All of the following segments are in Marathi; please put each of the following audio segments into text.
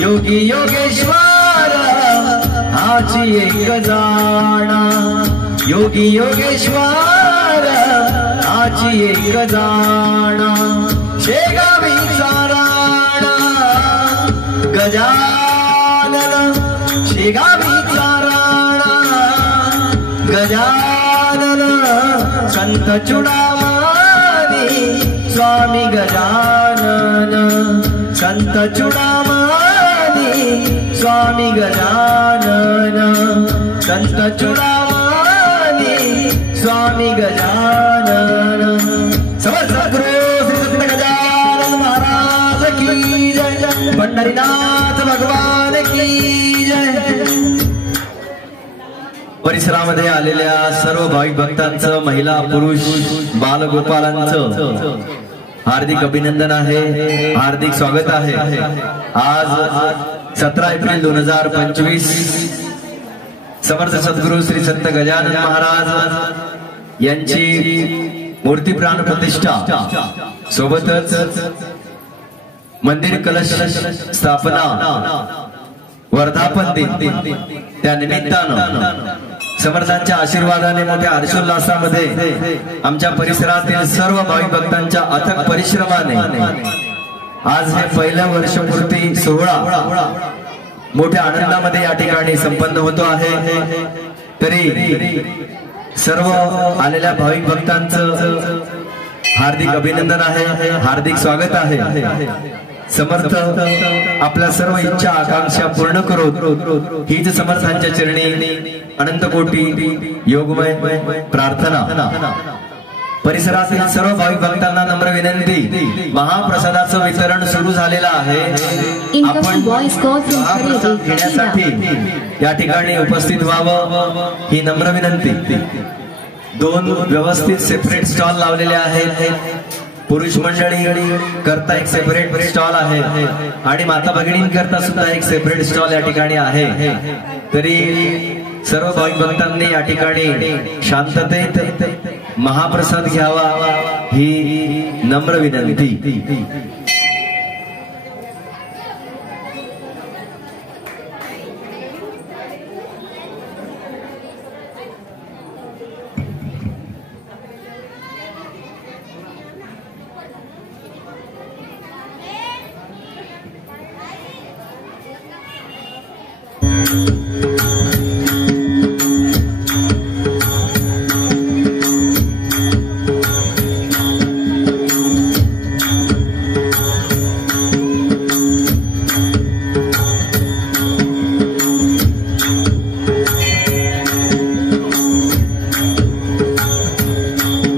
योगी योगेश्वर हाची एक जाणा, योगी योगेश्वर हाची एक जाणा, शेगावीचा राणा गजानन, शेगावीचा राणा गजानन, संत चुडामणी स्वामी गजानन, संत चुडामणी स्वामी गजानन, संत चुडामणी स्वामी गजानन। समर्थ सद्गुरु श्री संत गजानन महाराज की जय, पंढरीनाथ भगवान की जय। परिसरामध्ये आलेल्या सर्व भाविक भक्तांचं, महिला पुरुष बालगोपालांचं हार्दिक अभिनंदन आहे, हार्दिक स्वागत आहे। आज 17 एप्रिल 2025 समर्थ सद्गुरु श्री संत गजानन महाराज यांची मूर्ती प्राण प्रतिष्ठा, सोबतच मंदिर कलश स्थापना, वर्धापन दिन, त्या निमित्तानं समर्थांच्या आशीर्वादाने मोठ्या हर्षोल्लासामध्ये आमच्या परिसरातील सर्व भाविक भक्तांच्या अथक परिश्रमाने आज हे पहिल्या वर्षपूर्ती सोहळा मोठ्या आनंदामध्ये या ठिकाणी संपन्न होतो आहे। तरी सर्व आलेल्या भाविक भक्तांचं हार्दिक अभिनंदन आहे, हार्दिक स्वागत आहे। समर्थ आपल्या सर्व इच्छा आकांक्षा पूर्ण करो हीच समर्थांच्या चरणी अनंत कोटी योगमय प्रार्थना। परिसरातील सर्व भाविक भक्तांना नम्र विनंती, महाप्रसादाचं वितरण सुरू झालेलं आहे। आपण महाप्रसाद घेण्यासाठी या ठिकाणी उपस्थित व्हावं ही नम्र विनंती। 2 व्यवस्थित सेपरेट स्टॉल लावलेले आहेत, पुरुष मंडळी करता एक सेपरेट स्टॉल आहे आणि माता भगिनींकरता सुद्धा एक सेपरेट स्टॉल या ठिकाणी आहे। तरी सर्व भाविक भक्तांनी या ठिकाणी शांततेत महाप्रसाद घ्यावा ही नम्र विनंती।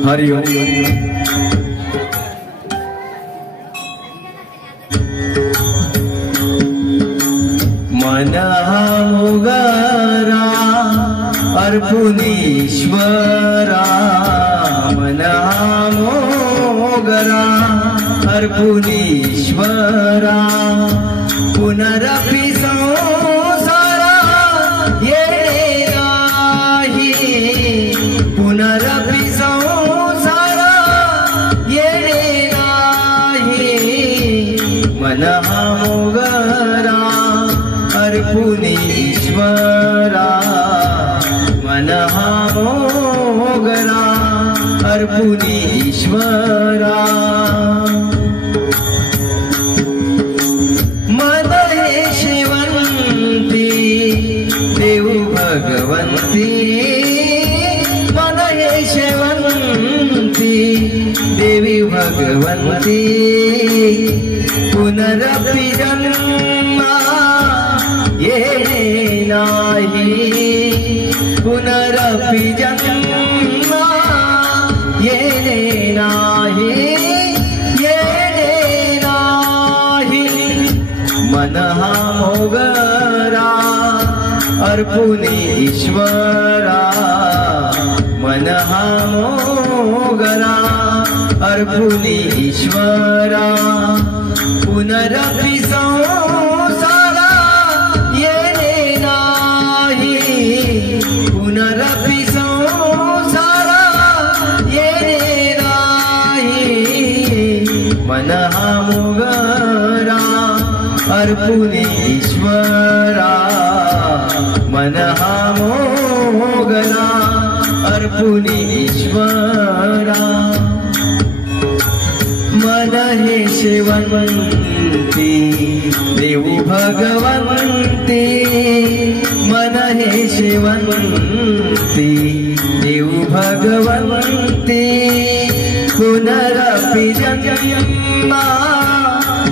हरि ओम। मन मुगरा अर्पुनीश्वरा, मन मुगरा अर्पुनीश्वरा, पुनरपि संसारा येणे नाही, पुनरपि संसारा येणे नाही, मन मुगरा अर्पुनीश्वरा, मन मुगरा अर्पुनीश्वरा। मन हे शेवंती देऊ भगवंती, मन हे शेवंती देवी भगवंती, पुनरपि जन्मा येणे नाही, पुनरपि जन्मा येणे नाही, येणे नाही। मन हा मोगरा अर्पुनीश्वरा, मन हा मोगरा अर्पुनीश्वरा, पुनरपि संसारा येणे नाही, पुनरपि संसारा येणे नाही, मन हा मोगरा अर्पुनीश्वरा। अर्पुनी ईश्वरा मन हा मोगरा अर्पुनी ईश्वरा मन हे शेवंती देऊ भगवंती मन हे शेवंती देऊ भगवंती पुनरपि जन्मा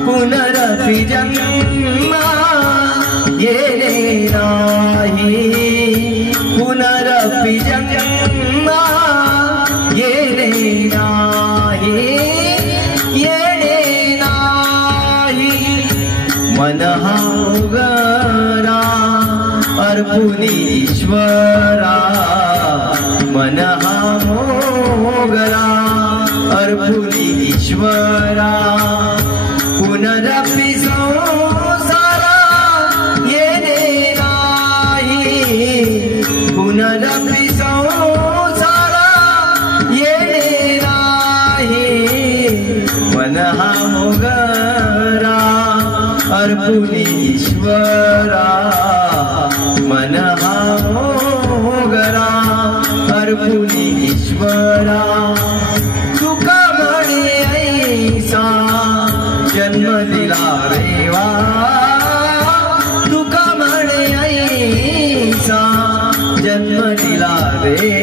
पुनरपि जन्मा येणे नाही पुनरपि जन्मा येणे नाही येणे नाही मन हा मोगरा अर्पुनी ईश्वरा मन हा मोगरा अर्पुनी ईश्वरा पुनरपि संसारा येणे नाही पुनरपि संसारा येणे नाही मन हा मोगरा अर्पुनी ईश्वरा मन हा मोगरा अर्पुनी ईश्वरा तुका म्हणे ऐसा जन्म दिला रेवा तुका म्हणे ऐसा जन्म दिला रे